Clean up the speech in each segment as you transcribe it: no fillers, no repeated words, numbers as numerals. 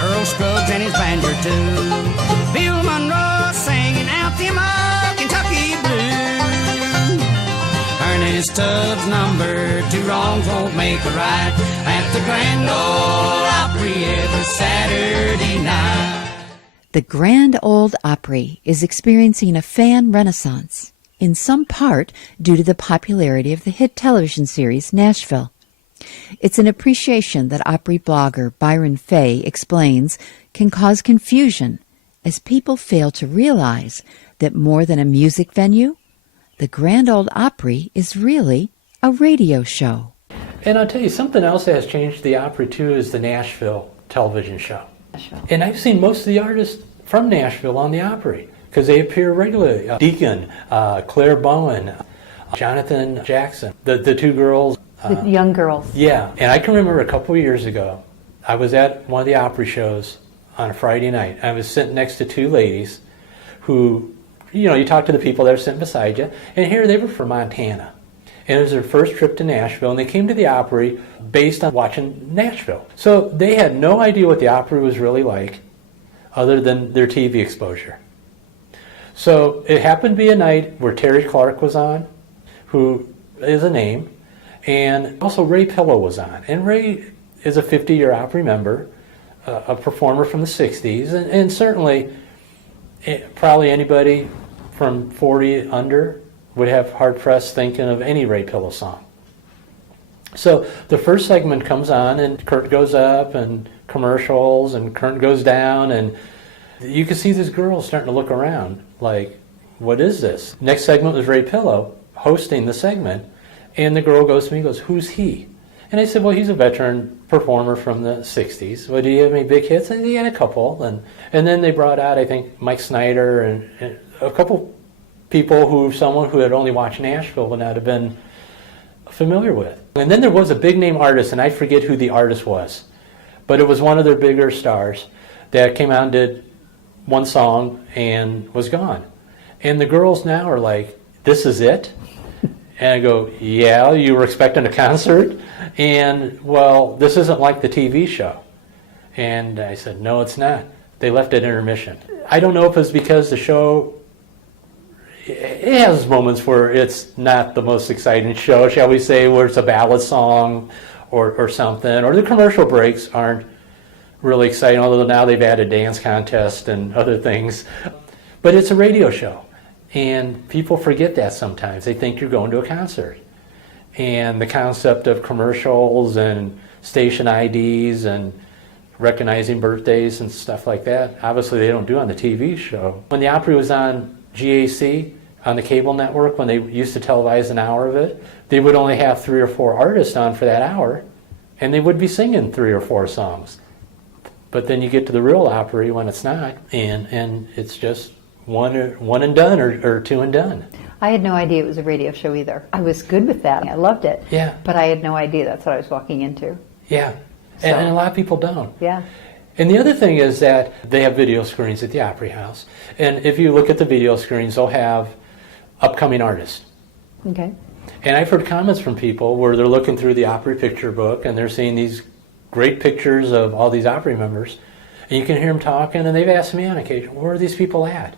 Earl Scruggs and his banjo too. Bill Monroe singing out the Kentucky blues. Ernest Tubbs number 2 wrongs won't make a right at the Grand Ole Opry every Saturday night. The Grand Ole Opry is experiencing a fan renaissance, in some part due to the popularity of the hit television series Nashville. It's an appreciation that Opry blogger Byron Fay explains can cause confusion as people fail to realize that more than a music venue, the Grand Ole Opry is really a radio show. And I'll tell you, something else that has changed the Opry too is the Nashville television show. Nashville. And I've seen most of the artists from Nashville on the Opry because they appear regularly. Deacon, Claire Bowen, Jonathan Jackson, the 2 girls. The young girls. Yeah, and I can remember a couple of years ago, I was at one of the Opry shows on a Friday night. I was sitting next to 2 ladies who, you talk to the people that are sitting beside you, and here they were from Montana. And it was their first trip to Nashville, and they came to the Opry based on watching Nashville. So they had no idea what the Opry was really like, other than their TV exposure. So it happened to be a night where Terry Clark was on, who is a name, and also Ray Pillow was on. And Ray is a 50-year Opry member, a performer from the 60s, and certainly probably anybody from 40 under would have hard-pressed thinking of any Ray Pillow song. So the first segment comes on, and Kurt goes up, and commercials, and Kurt goes down, and you can see these girls starting to look around, like, what is this? Next segment was Ray Pillow hosting the segment, and the girl goes to me and goes, who's he? And I said, well, he's a veteran performer from the 60s. Well, do you have any big hits? And he had a couple. And then they brought out, I think, Mike Snyder and a couple people someone who had only watched Nashville would not have been familiar with. And then there was a big name artist, and I forget who the artist was, but it was one of their bigger stars that came out and did one song and was gone. And the girls now are like, this is it? And I go, yeah, you were expecting a concert? And, well, this isn't like the TV show. And I said, no, it's not. They left at intermission. I don't know if it's because the show, it has moments where it's not the most exciting show, shall we say, where it's a ballad song or something, or the commercial breaks aren't really exciting, although now they've added dance contest and other things. But it's a radio show. And people forget that sometimes. They think you're going to a concert. And the concept of commercials and station IDs and recognizing birthdays and stuff like that, obviously they don't do on the TV show. When the Opry was on GAC, on the cable network, when they used to televise an hour of it, they would only have 3 or 4 artists on for that hour, and they would be singing 3 or 4 songs. But then you get to the real Opry when it's not, and it's just one and done, or 2 and done. I had no idea it was a radio show either. I was good with that. I loved it. Yeah. But I had no idea that's what I was walking into. Yeah. So, and a lot of people don't. Yeah. And the other thing is that they have video screens at the Opry House. And if you look at the video screens, they'll have upcoming artists. Okay. And I've heard comments from people where they're looking through the Opry picture book and they're seeing these great pictures of all these Opry members. And you can hear them talking, and they've asked me on occasion, where are these people at?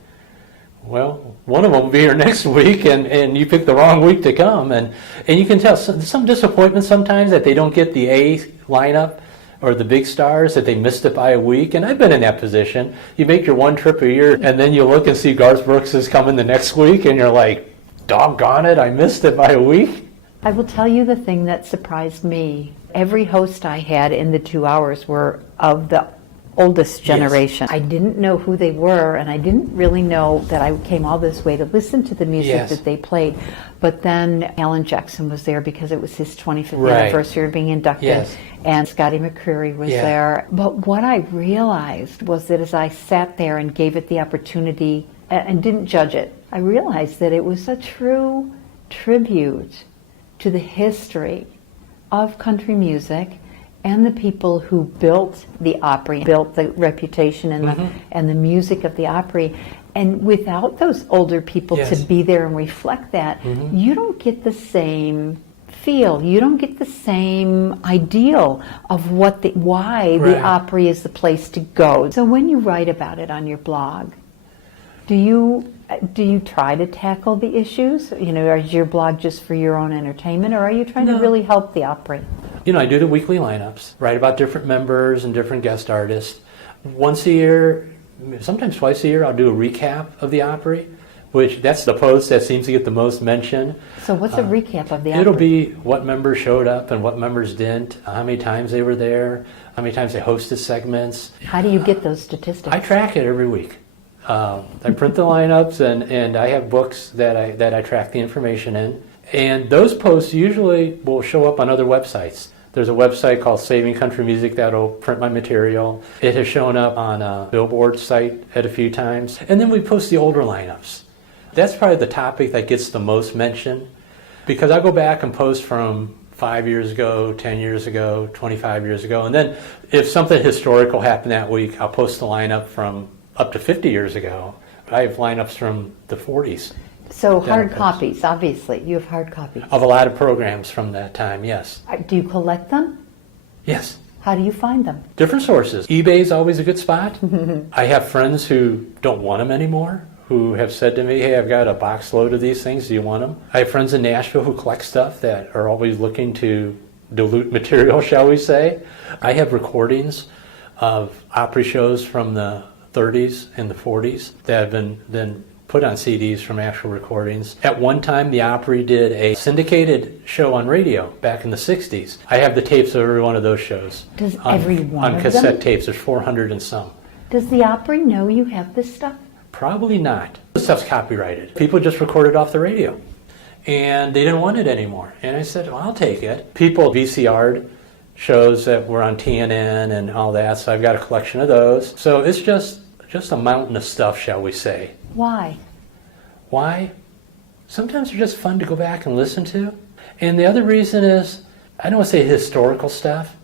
Well, one of them will be here next week, and you picked the wrong week to come. And you can tell some disappointment sometimes that they don't get the A lineup or the big stars, that they missed it by a week. And I've been in that position. You make your one trip a year, and then you look and see Garth Brooks is coming the next week, and you're like, doggone it, I missed it by a week. I will tell you the thing that surprised me. Every host I had in the 2 hours were of the oldest generation. Yes. I didn't know who they were, and I didn't really know that I came all this way to listen to the music that they played. But then Alan Jackson was there because it was his 25th anniversary of being inducted. Yes. And Scotty McCreery was there. But what I realized was that as I sat there and gave it the opportunity and didn't judge it, I realized that it was a true tribute to the history of country music and the people who built the Opry, built the reputation and the music of the Opry. And without those older people to be there and reflect that, you don't get the same feel, you don't get the same ideal of why the Right. Opry is the place to go. So when you write about it on your blog, do you try to tackle the issues? Is your blog just for your own entertainment, or are you trying to really help the Opry? I do the weekly lineups, write about different members and different guest artists. Once a year, sometimes twice a year, I'll do a recap of the Opry, which that's the post that seems to get the most mention. So what's a recap of the Opry? It'll be what members showed up and what members didn't, how many times they were there, how many times they hosted segments. How do you get those statistics? I track it every week. I print the lineups, and I have books that I track the information in. And those posts usually will show up on other websites. There's a website called Saving Country Music that'll print my material. It has shown up on a Billboard site at a few times. And then we post the older lineups. That's probably the topic that gets the most mention, because I go back and post from 5 years ago, 10 years ago, 25 years ago. And then if something historical happened that week, I'll post the lineup from up to 50 years ago. I have lineups from the 40s. So hard copies, obviously. You have hard copies. Of a lot of programs from that time, yes. Do you collect them? Yes. How do you find them? Different sources. eBay is always a good spot. I have friends who don't want them anymore, who have said to me, hey, I've got a box load of these things, do you want them? I have friends in Nashville who collect stuff that are always looking to dilute material, shall we say. I have recordings of Opry shows from the 30s and the 40s that have been put on CDs from actual recordings. At one time, the Opry did a syndicated show on radio back in the 60s. I have the tapes of every one of those shows. Does every one on of cassette them? tapes? There's 400 and some. Does the Opry know you have this stuff? Probably not. This stuff's copyrighted. People just recorded off the radio, and they didn't want it anymore. And I said, well, I'll take it. People VCR'd shows that were on TNN and all that, so I've got a collection of those. So it's just a mountain of stuff, shall we say. Why? Why? Sometimes they're just fun to go back and listen to. And the other reason is, I don't want to say historical stuff,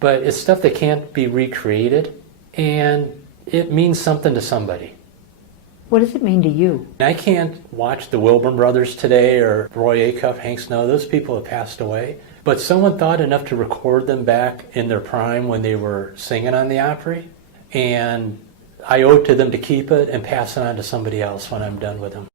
but it's stuff that can't be recreated, and it means something to somebody. What does it mean to you? I can't watch the Wilburn brothers today, or Roy Acuff, Hank Snow. Those people have passed away. But someone thought enough to record them back in their prime when they were singing on the Opry, and I owe it to them to keep it and pass it on to somebody else when I'm done with them.